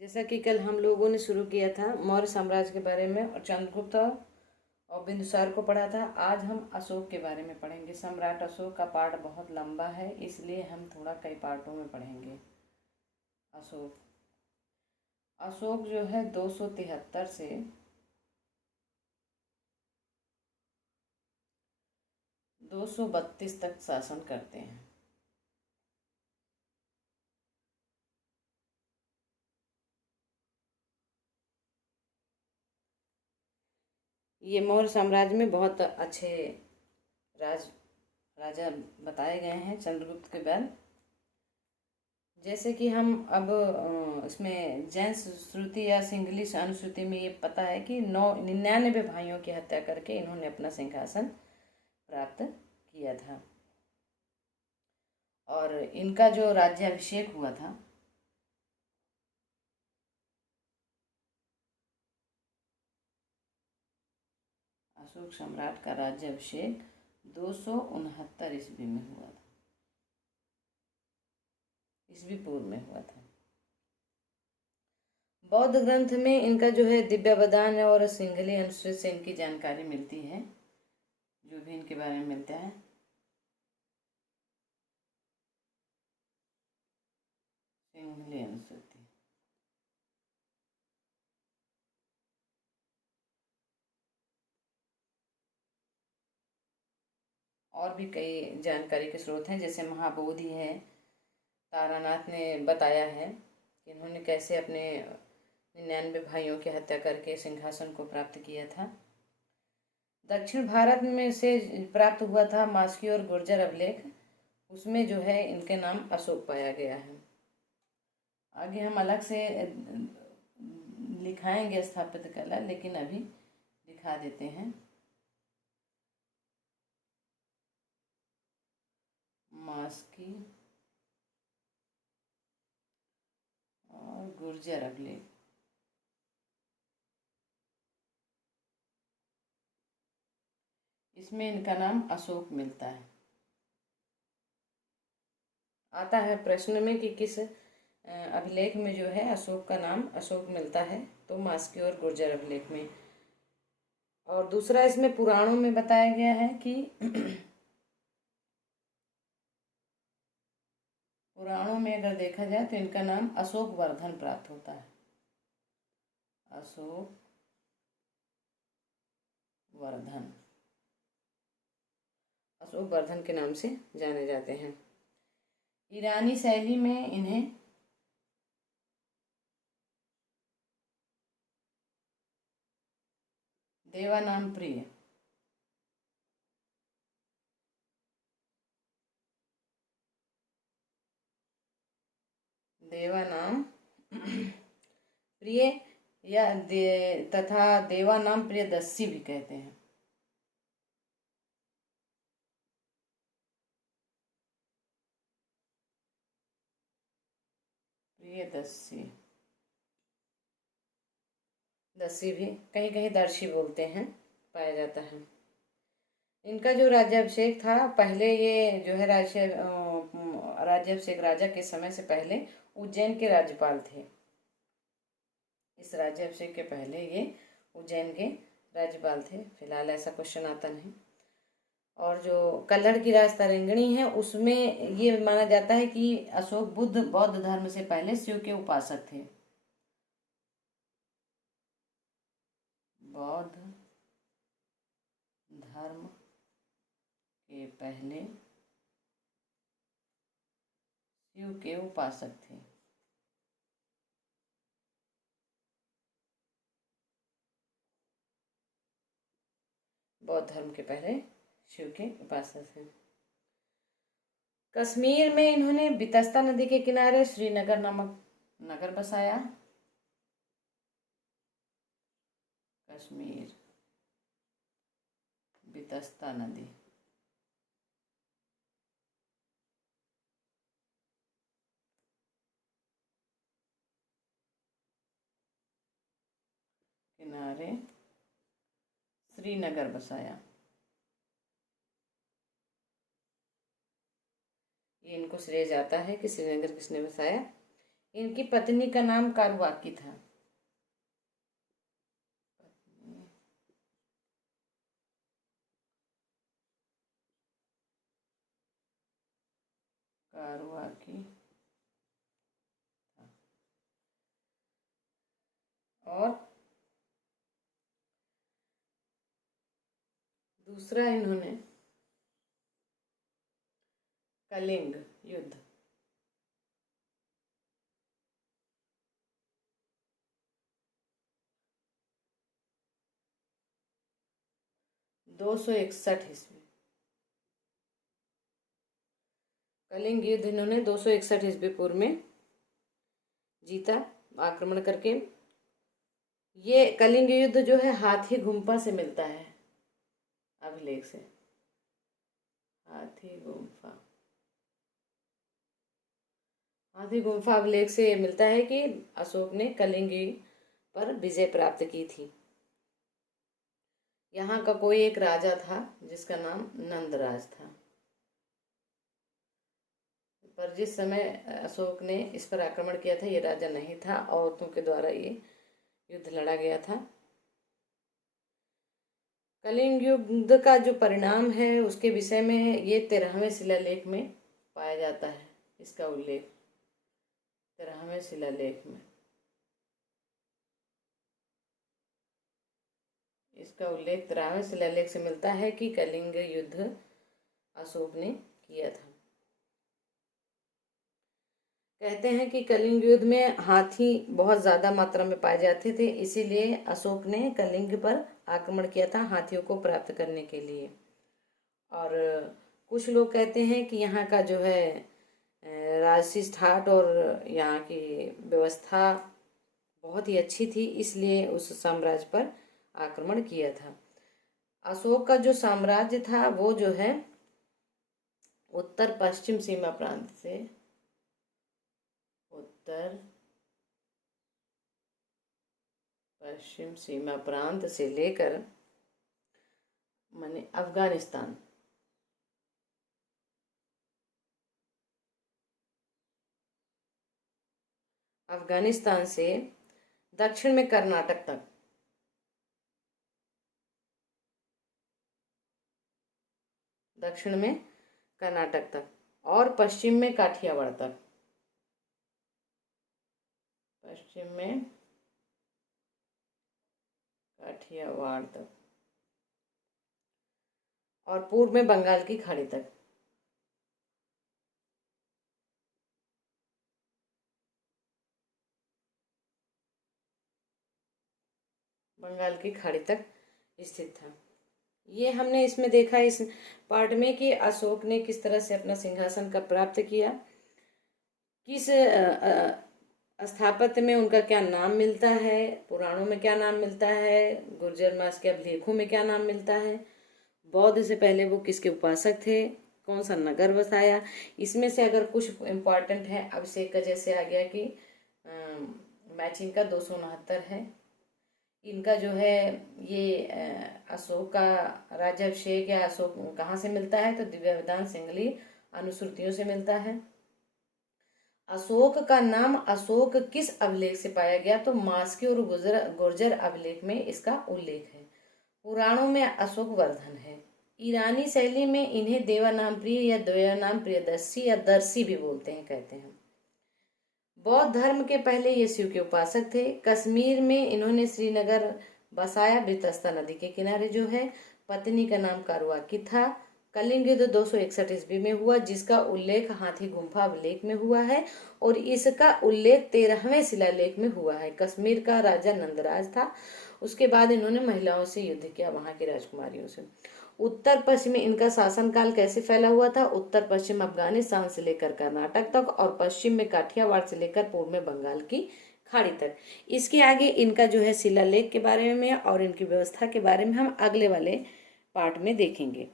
जैसा कि कल हम लोगों ने शुरू किया था मौर्य साम्राज्य के बारे में और चंद्रगुप्त और बिंदुसार को पढ़ा था। आज हम अशोक के बारे में पढ़ेंगे। सम्राट अशोक का पाठ बहुत लंबा है, इसलिए हम थोड़ा कई पार्टों में पढ़ेंगे। अशोक अशोक जो है 273 से 232 तक शासन करते हैं। ये मौर्य साम्राज्य में बहुत अच्छे राज राजा बताए गए हैं चंद्रगुप्त के बाद। जैसे कि हम अब इसमें जैन श्रुति या सिंघली अनुश्रुति में ये पता है कि 99 भाइयों की हत्या करके इन्होंने अपना सिंहासन प्राप्त किया था। और इनका जो राज्याभिषेक हुआ था अशोक सम्राट का राज्याभिषेक 269 ईस्वी में हुआ था, ईस्वी पूर्व में हुआ था। बौद्ध ग्रंथ में इनका जो है दिव्यावदान और सिंघली अनुच्छेद से इनकी जानकारी मिलती है, जो भी इनके बारे में मिलता है। सिंघली अनुच्छेद और भी कई जानकारी के स्रोत हैं, जैसे महाबोधि है। तारानाथ ने बताया है कि इन्होंने कैसे अपने 99 भाइयों की हत्या करके सिंहासन को प्राप्त किया था। दक्षिण भारत में से प्राप्त हुआ था मास्की और गुर्जर अभिलेख, उसमें जो है इनके नाम अशोक पाया गया है। आगे हम अलग से लिखाएंगे स्थापित कला, लेकिन अभी दिखा देते हैं। मास्की और गुर्जर अभिलेख, इसमें इनका नाम अशोक मिलता है। आता है प्रश्न में कि किस अभिलेख में जो है अशोक का नाम अशोक मिलता है, तो मास्की और गुर्जर अभिलेख में। और दूसरा इसमें पुराणों में बताया गया है कि पुराणों में अगर देखा जाए तो इनका नाम अशोक वर्धन प्राप्त होता है। अशोक वर्धन, अशोक वर्धन के नाम से जाने जाते हैं। ईरानी शैली में इन्हें देवानाम प्रिय, देवानाम प्रिय या तथा देवानाम प्रियदर्शी भी कहते हैं। प्रियदर्शी, दस्सी भी कहीं कहीं दर्शी बोलते हैं, पाया जाता है। इनका जो राज्याभिषेक था, पहले ये जो है राज्याभिषेक राजा के समय से पहले उज्जैन के राज्यपाल थे। इस राज्याभिषेक के पहले ये उज्जैन के राज्यपाल थे। फिलहाल ऐसा क्वेश्चन आता नहीं। और जो कल्हड़ की राज तरंगिणी है, उसमें ये माना जाता है कि अशोक बौद्ध धर्म से पहले शिव के उपासक थे। बौद्ध धर्म के पहले शिव के उपासक थे। बौद्ध धर्म के पहले शिव के उपासक थे। कश्मीर में इन्होंने बितस्ता नदी के किनारे श्रीनगर नामक नगर बसाया। कश्मीर, बितस्ता नदी, किनारे श्रीनगर बसाया। ये इनको श्रेय जाता है कि श्रीनगर किसने बसाया। इनकी पत्नी का नाम कारुआकी था। कारुआकी। और दूसरा इन्होंने कलिंग युद्ध, 261 ईस्वी, कलिंग युद्ध इन्होंने 261 ईस्वी पूर्व में जीता, आक्रमण करके। ये कलिंग युद्ध जो है हाथी गुम्फा से मिलता है, अभिलेख से। हाथी गुम्फा अभिलेख से मिलता है कि अशोक ने कलिंग पर विजय प्राप्त की थी। यहाँ का कोई एक राजा था जिसका नाम नंदराज था, पर जिस समय अशोक ने इस पर आक्रमण किया था ये राजा नहीं था, औरतों के द्वारा ये युद्ध लड़ा गया था। कलिंग युद्ध का जो परिणाम है उसके विषय में ये 13वें शिलालेख में पाया जाता है। इसका उल्लेख 13वें शिलालेख में, इसका उल्लेख 13वें शिलालेख से मिलता है कि कलिंग युद्ध अशोक ने किया था। कहते हैं कि कलिंग युद्ध में हाथी बहुत ज़्यादा मात्रा में पाए जाते थे, इसीलिए अशोक ने कलिंग पर आक्रमण किया था हाथियों को प्राप्त करने के लिए। और कुछ लोग कहते हैं कि यहाँ का जो है राजसी ठाट और यहाँ की व्यवस्था बहुत ही अच्छी थी, इसलिए उस साम्राज्य पर आक्रमण किया था। अशोक का जो साम्राज्य था वो जो है उत्तर पश्चिम सीमा प्रांत से, उत्तर पश्चिम सीमा प्रांत से लेकर माने अफगानिस्तान, अफगानिस्तान से दक्षिण में कर्नाटक तक, दक्षिण में कर्नाटक तक और पश्चिम में काठियावाड़ तक, पश्चिम में काठियावाड़ तक और पूर्व में बंगाल की खाड़ी तक। बंगाल की खाड़ी तक स्थित था। ये हमने इसमें देखा इस पार्ट में कि अशोक ने किस तरह से अपना सिंहासन का प्राप्त किया, किस स्थापत्य में उनका क्या नाम मिलता है, पुराणों में क्या नाम मिलता है, गुर्जर मास के अभिलेखों में क्या नाम मिलता है, बौद्ध से पहले वो किसके उपासक थे, कौन सा नगर बसाया। इसमें से अगर कुछ इम्पॉर्टेंट है, अभिषेक का जैसे आ गया कि मैचिंग का 269 है। इनका जो है ये अशोक का राज्याभिषेक या अशोक कहाँ से मिलता है, तो दिव्य वेदांत सिंगली अनुश्रुतियों से मिलता है। अशोक का नाम अशोक किस अभिलेख से पाया गया, तो मास्की और गुर्जर अभिलेख में इसका उल्लेख है। पुराणों में अशोक वर्धन है। ईरानी शैली में इन्हें देवानाम प्रिय या द्वयानाम प्रियदर्शी या दर्शी भी बोलते हैं, कहते हैं। बौद्ध धर्म के पहले ये शिव के उपासक थे। कश्मीर में इन्होंने श्रीनगर बसाया, बितस्ता नदी के किनारे जो है। पत्नी का नाम कारुआकी था। कलिंग युद्ध 261 ईस्वी में हुआ, जिसका उल्लेख हाथी गुम्फा अभिलेख में हुआ है और इसका उल्लेख 13वें शिलालेख में हुआ है। कश्मीर का राजा नंदराज था। उसके बाद इन्होंने महिलाओं से युद्ध किया, वहां की राजकुमारियों से। उत्तर पश्चिम में इनका शासनकाल कैसे फैला हुआ था, उत्तर पश्चिम अफगानिस्तान से लेकर कर्नाटक तक और पश्चिम में काठियावाड़ से लेकर पूर्व में बंगाल की खाड़ी तक। इसके आगे इनका जो है शिलालेख के बारे में और इनकी व्यवस्था के बारे में हम अगले वाले पार्ट में देखेंगे।